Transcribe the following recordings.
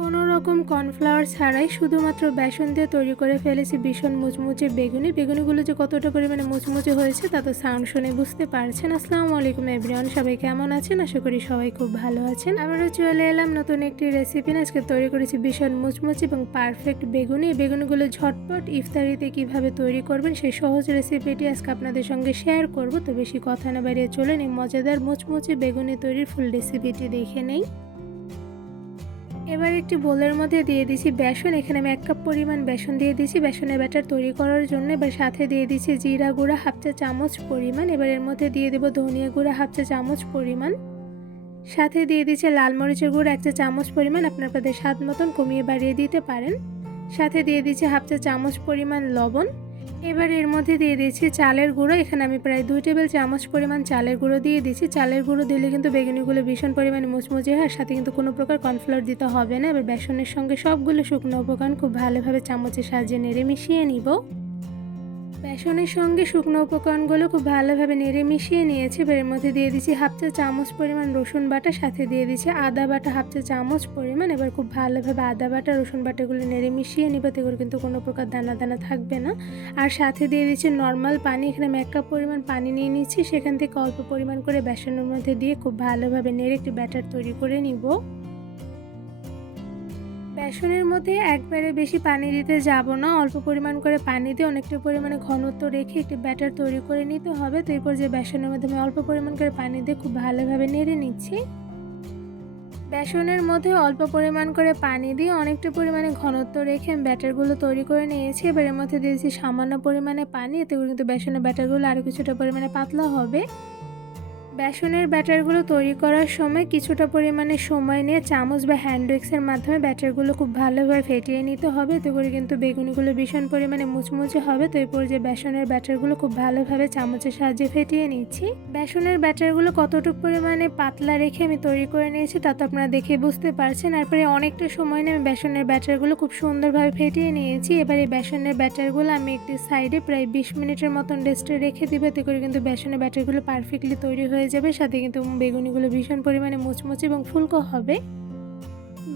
কোনো রকম কর্নফ্লাওয়ার ছাড়াই শুধুমাত্র বেসন দিয়ে তৈরি করে ফেলেছি ভীষণ মুচমুচে বেগুনি। বেগুনিগুলো যে কতটা পরিমাণে মুচমুচে হয়েছে তা তো সাউন্ড শুনে বুঝতে পারছেন। আসসালামু আলাইকুম এভরিওয়ান, সবাই কেমন আছেন? আশা করি সবাই খুব ভালো আছেন। আবারও চলে এলাম নতুন একটি রেসিপি আজকে তৈরি করেছি ভীষণ মুচমুচে এবং পারফেক্ট বেগুনি। বেগুনিগুলো ঝটপট ইফতারিতে কীভাবে তৈরি করবেন সেই সহজ রেসিপিটি আজকে আপনাদের সঙ্গে শেয়ার করব। তো বেশি কথা না বাড়িয়ে চলেন এই মজাদার মুচমুচে বেগুনি তৈরির ফুল রেসিপিটি দেখে নেই। এবার একটি বোলের মধ্যে দিয়ে দিছি বেসন। এখানে আমি এক কাপ পরিমাণ বেসন দিয়ে দিছি। বেসনের ব্যাটার তৈরি করার জন্য এবার সাথে দিয়ে দিচ্ছি জিরা গুঁড়া হাফ চা চামচ পরিমাণ। এবার এর মধ্যে দিয়ে দেবো ধনিয়া গুঁড়া হাফ চা চামচ পরিমাণ। সাথে দিয়ে দিচ্ছে লাল মরিচের গুঁড়ো এক চা চামচ পরিমাণ। আপনার আপনাদের স্বাদ মতন কমিয়ে বাড়িয়ে দিতে পারেন। সাথে দিয়ে দিচ্ছে হাফ চা চামচ পরিমাণ লবণ। এবার এর মধ্যে দিয়ে দিয়েছি চালের গুঁড়ো। এখানে আমি প্রায় দুই টেবিল চামচ পরিমাণ চালের গুঁড়ো দিয়ে দিয়েছি। চালের গুঁড়ো দিলে কিন্তু বেগুনিগুলো ভীষণ পরিমাণে মুচমুচে হয় সাথে কিন্তু কোনো প্রকার কর্নফ্লোর দিতে হবে না। এবার বেসনের সঙ্গে সবগুলো শুকনো উপকরণ খুব ভালোভাবে চামচের সাহায্যে নেড়ে মিশিয়ে নিব। বেসনের সঙ্গে শুকনো উপকরণগুলো খুব ভালোভাবে নেড়ে মিশিয়ে নিয়েছি। এবার এর মধ্যে দিয়ে দিচ্ছি হাফ চা চামচ পরিমাণ রসুন বাটা, সাথে দিয়ে দিচ্ছি আদা বাটা হাফ চা চামচ পরিমাণ। এবার খুব ভালোভাবে আদা বাটা, রসুন বাটাগুলো নেড়ে মিশিয়ে নিব এগুলো কিন্তু কোনো প্রকার দানা দানা থাকবে না। আর সাথে দিয়ে দিচ্ছি নর্মাল পানি, এখানে আমি এক কাপ পরিমাণ পানি নিয়ে নিচ্ছি। সেখান থেকে অল্প পরিমাণ করে বেসনের মধ্যে দিয়ে খুব ভালোভাবে নেড়ে একটি ব্যাটার তৈরি করে নিব। বেসনের মধ্যে একবারে বেশি পানি দিতে যাব না। অল্প পরিমাণ করে পানি দিয়ে অনেকটা পরিমাণে ঘনত্ব রেখে একটি ব্যাটার তৈরি করে নিতে হবে। তো এরপর যে বেসনের মধ্যে আমি অল্প পরিমাণ করে পানি দিয়ে খুব ভালোভাবে নেড়ে নিচ্ছি। বেসনের মধ্যে অল্প পরিমাণ করে পানি দিয়ে অনেকটা পরিমাণে ঘনত্ব রেখে আমি ব্যাটারগুলো তৈরি করে নিয়েছি। এবার এর মধ্যে দিয়েছি সামান্য পরিমাণে পানি। এতে কিন্তু বেসনের ব্যাটারগুলো আরও কিছুটা পরিমাণে পাতলা হবে। বেসনের ব্যাটারগুলো তৈরি করার সময় কিছুটা পরিমাণে সময় নিয়ে চামচ বা হ্যান্ড উইক্সের মাধ্যমে ব্যাটারগুলো খুব ভালোভাবে ফেটিয়ে নিতে হবে। এতে করে কিন্তু বেগুনিগুলো ভীষণ পরিমাণে মুচমুচে হবে। তো এরপর যে বেসনের ব্যাটারগুলো খুব ভালোভাবে চামচের সাহায্যে ফেটিয়ে নিচ্ছি। বেসনের ব্যাটারগুলো কতটুকু পরিমাণে পাতলা রেখে আমি তৈরি করে নিয়েছি তা তো আপনারা দেখে বুঝতে পারছেন। তারপরে অনেকটা সময় নিয়ে আমি বেসনের ব্যাটারগুলো খুব সুন্দরভাবে ফেটিয়ে নিয়েছি। এবার এই বেসনের ব্যাটারগুলো আমি একটি সাইডে প্রায় বিশ মিনিটের মতন রেস্টে রেখে দিব। এতে করে কিন্তু বেসনের ব্যাটারগুলো পারফেক্টলি তৈরি হয়ে যাবে, সাথে কিন্তু বেগুনিগুলো ভীষণ পরিমাণে মুচমুচে এবং ফুলকো হবে।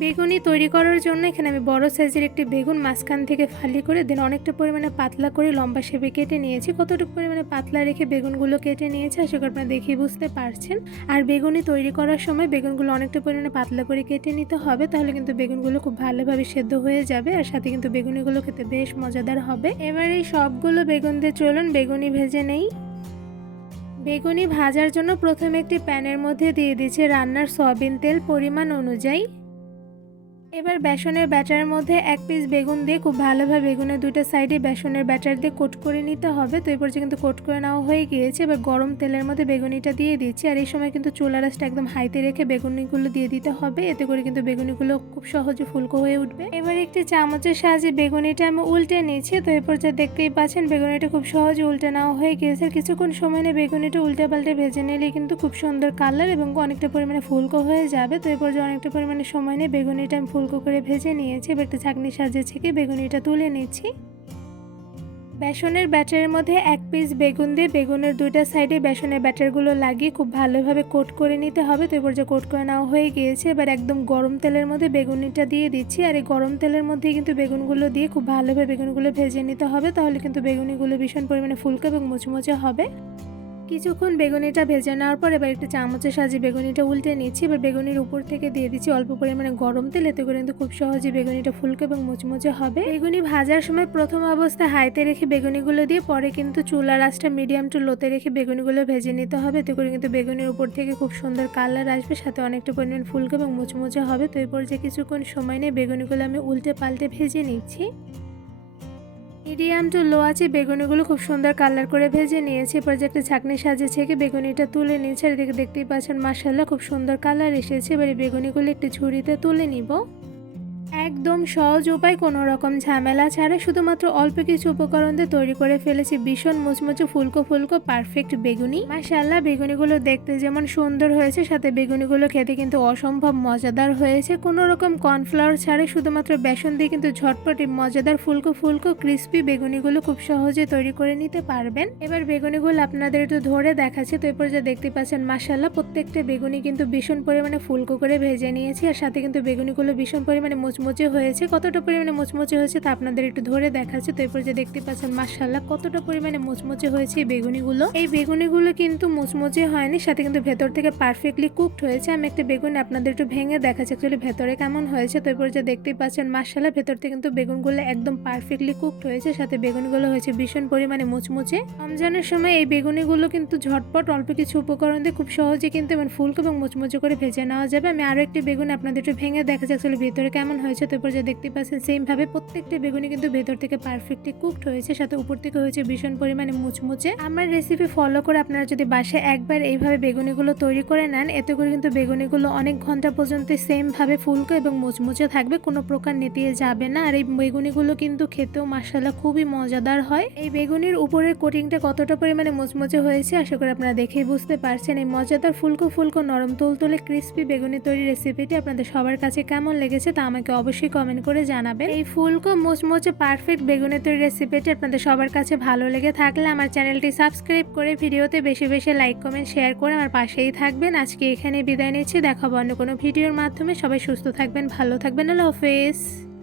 বেগুনি তৈরি করার জন্য এখানে আমি বড় সাইজের একটি বেগুন মাঝখান থেকে ফালি করে দেন অনেকটা পরিমাণে পাতলা করে লম্বা শেপে কেটে নিয়েছি। কতটুকু পরিমাণে পাতলা রেখে বেগুনগুলো কেটে নিয়েছি আশা করি আপনারা দেখেই বুঝতে পারছেন। আর বেগুনি তৈরি করার সময় বেগুনগুলো অনেকটা পরিমাণে পাতলা করে কেটে নিতে হবে, তাহলে কিন্তু বেগুনগুলো খুব ভালোভাবে সেদ্ধ হয়ে যাবে আর সাথে কিন্তু বেগুনিগুলো খেতে বেশ মজাদার হবে। এবার এই সবগুলো বেগুন দিয়ে চলুন, বেগুনি ভেজে নেই। বেগুনি ভাজার জন্য প্রথমে একটি প্যানের মধ্যে দিয়ে দিচ্ছে রান্নার সয়াবিন তেল পরিমাণ অনুযায়ী। এবার বেসনের ব্যাটারের মধ্যে এক পিস বেগুন দিয়ে খুব ভালোভাবে বেগুনের দুটো সাইডে বেসনের ব্যাটার দিয়ে কোট করে নিতে হবে। তো এই পর্যন্ত কিন্তু কোট করে নেওয়া হয়ে গিয়েছে, এবার গরম তেলের মধ্যে বেগুনিটা দিয়ে দিচ্ছি। আর এই সময় কিন্তু চুলা রাসটা একদম হাইতে রেখে বেগুনিগুলো দিয়ে দিতে হবে। এতে করে কিন্তু বেগুনিগুলো খুব সহজে ফুলকো হয়ে উঠবে। এবার একটি চামচের সাহায্যে বেগুনিটা আমি উল্টে নিয়েছি তো এরপর যা দেখতেই পাচ্ছেন, বেগুনিটা খুব সহজে উল্টে নেওয়া হয়ে গিয়েছে। কিছুক্ষণ সময় নিয়ে বেগুনিটা উল্টে পাল্টে ভেজে নিলে কিন্তু খুব সুন্দর কালার এবং অনেকটা পরিমাণে ফুলকো হয়ে যাবে। তো এরপর যে অনেকটা পরিমাণে সময় নিয়ে বেগুনিটা আমি ফুলকো করে ভেজে নিয়েছি, এবার একটা ছাঁকনির সাহায্যে ছেঁকে বেগুনিটা তুলে নিচ্ছি। বেসনের ব্যাটারের মধ্যে এক পিস বেগুন দিয়ে, বেগুনের দুইটা সাইডে বেসনের ব্যাটারগুলো লাগিয়ে খুব ভালোভাবে কোট করে নিতে হবে। তো এবার যে কোট করে নেওয়া হয়ে গিয়েছে, এবার একদম গরম তেলের মধ্যে বেগুনিটা দিয়ে দিচ্ছি। আর এই গরম তেলের মধ্যে কিন্তু বেগুনগুলো দিয়ে খুব ভালোভাবে বেগুনগুলো ভেজে নিতে হবে, তাহলে কিন্তু বেগুনিগুলো ভীষণ পরিমাণে ফুলকো এবং মুচমুচে হবে। কিছুক্ষণ বেগুনিটা ভেজে নেওয়ার পর এবার একটু চামচের সাহায্যে বেগুনিটা উল্টে নিচ্ছি। এবার বেগুনির উপর থেকে দিয়ে দিচ্ছি অল্প পরিমাণে গরম তেল। এতে করে কিন্তু খুব সহজে বেগুনিটা ফুলকে এবং মুচমুচে হবে। বেগুনি ভাজার সময় প্রথম অবস্থায় হাইতে রেখে বেগুনিগুলো দিয়ে পরে কিন্তু চুলা রাসটা মিডিয়াম টু লোতে রেখে বেগুনিগুলো ভেজে নিতে হবে। এতে করে কিন্তু বেগুনির উপর থেকে খুব সুন্দর কালার আসবে, সাথে অনেকটা পরিমাণ ফুলকে এবং মুচমুচে হবে। তো এরপর যে কিছুক্ষণ সময় নিয়ে বেগুনিগুলো আমি উল্টে পাল্টে ভেজে নিচ্ছি। মিডিয়াম টু লো আছে বেগুনিগুলো খুব সুন্দর কালার করে ভেজে নিয়েছি। এরপর যে একটা ছাঁকনি সাজে ছেঁকে বেগুনিটা তুলে নিয়েছে। আর এদিকে দেখতেই পাচ্ছেন মাসাল্লাহ খুব সুন্দর কালার এসেছে। এবার এই বেগুনিগুলো একটি ঝুড়িতে তুলে নিব। একদম সহজ উপায় কোনো রকম ঝামেলা ছাড়া শুধুমাত্র অল্প কিছু উপকরণ দিয়ে তৈরি করে ফেলেছি ভীষণ মুচমুচে ফুলকো ফুলকো পারফেক্ট বেগুনি। মাশাল্লাহ বেগুনিগুলো দেখতে যেমন সুন্দর হয়েছে, সাথে বেগুনিগুলো খেতে কিন্তু অসম্ভব মজাদার হয়েছে। কোনো রকম কর্নফ্লাওয়ার ছাড়া শুধুমাত্র বেসন দিয়ে কিন্তু ঝটপটি মজাদার ফুলকো ফুলকো ক্রিস্পি বেগুনিগুলো খুব সহজে তৈরি করে নিতে পারবেন। এবার বেগুনিগুলো আপনাদের একটু ধরে দেখাচ্ছে, তো এরপর যা দেখতে পাচ্ছেন মাশাল্লাহ প্রত্যেকটা বেগুনি কিন্তু ভীষণ পরিমাণে ফুলকো করে ভেজে নিয়েছি। আর সাথে কিন্তু বেগুনিগুলো ভীষণ পরিমাণে মুচমুচে হয়েছে, কতটা পরিমাণে মুচমুচে হয়েছে তা আপনাদের একটু ধরে দেখাচ্ছি। তো এরপর যে দেখতে পাচ্ছেন মাশাল্লাহ কতটা পরিমাণে মুচমুচে হয়েছে এই বেগুনিগুলো। এই বেগুনিগুলো কিন্তু মুচমুচে হয়নি, সাথে কিন্তু ভেতর থেকে পারফেক্টলি কুকড হয়েছে। আমি একটা বেগুন আপনাদের একটু ভেঙে দেখাচ্ছি অ্যাকচুয়ালি ভেতরে কেমন হয়েছে। তো এরপর যে দেখতেই পাচ্ছেন মাশাল্লাহ ভেতর থেকে কিন্তু বেগুনগুলো একদম পারফেক্টলি কুকড হয়েছে, সাথে বেগুনগুলো হয়েছে ভীষণ পরিমাণে মুচমুচে। রমজানের সময় এই বেগুনিগুলো কিন্তু ঝটপট অল্প কিছু উপকরণ দিয়ে খুব সহজে কিন্তু এমন ফুলকো এবং মুচমুচে করে ভেজে নেওয়া যাবে। আমি আরও একটি বেগুন আপনাদের একটু ভেঙে দেখাচ্ছি অ্যাকচুয়ালি ভেতরে কেমন হয়েছে তো এরপর যে দেখতে পাচ্ছেন সেম ভাবে প্রত্যেকটা বেগুনি কিন্তু ভেতর থেকে পারফেক্টলি কুকড হয়েছে, সাথে উপর থেকে হয়েছে ভীষণ পরিমাণে মুচমুচে। আমার রেসিপি ফলো করে আপনারা যদি বাসায় একবার এইভাবে বেগুনিগুলো তৈরি করে নেন, এতে করে কিন্তু বেগুনিগুলো অনেক ঘণ্টা পর্যন্ত সেম ভাবে ফুলকো এবং মুচমুচে থাকবে, কোনো প্রকার নেতিয়ে যাবে না। আর এই বেগুনিগুলো কিন্তু খেতেও মাসালা খুবই মজাদার হয়। এই বেগুনির উপরের কোটিংটা কতটা পরিমাণে মুচমুচে হয়েছে, আশা করি আপনারা দেখেই বুঝতে পারছেন। এই মজাদার ফুলকো ফুলকো নরম, তুলতুলে ক্রিস্পি বেগুনি তৈরি রেসিপিটি আপনাদের সবার কাছে কেমন লেগেছে তা আমাকে অবশ্যই কমেন্ট করে জানাবেন। এই ফুলকো মোচমোচে পারফেক্ট বেগুনের তৈরি রেসিপিটি আপনাদের সবার কাছে ভালো লেগে থাকলে আমার চ্যানেলটি সাবস্ক্রাইব করে ভিডিওতে বেশি বেশি লাইক কমেন্ট শেয়ার করে আমার পাশেই থাকবেন। আজকে এখানে বিদায় নিচ্ছি। দেখাবো অন্য কোনো ভিডিওর মাধ্যমে। সবাই সুস্থ থাকবেন, ভালো থাকবেন। আল্লাহ হাফেজ।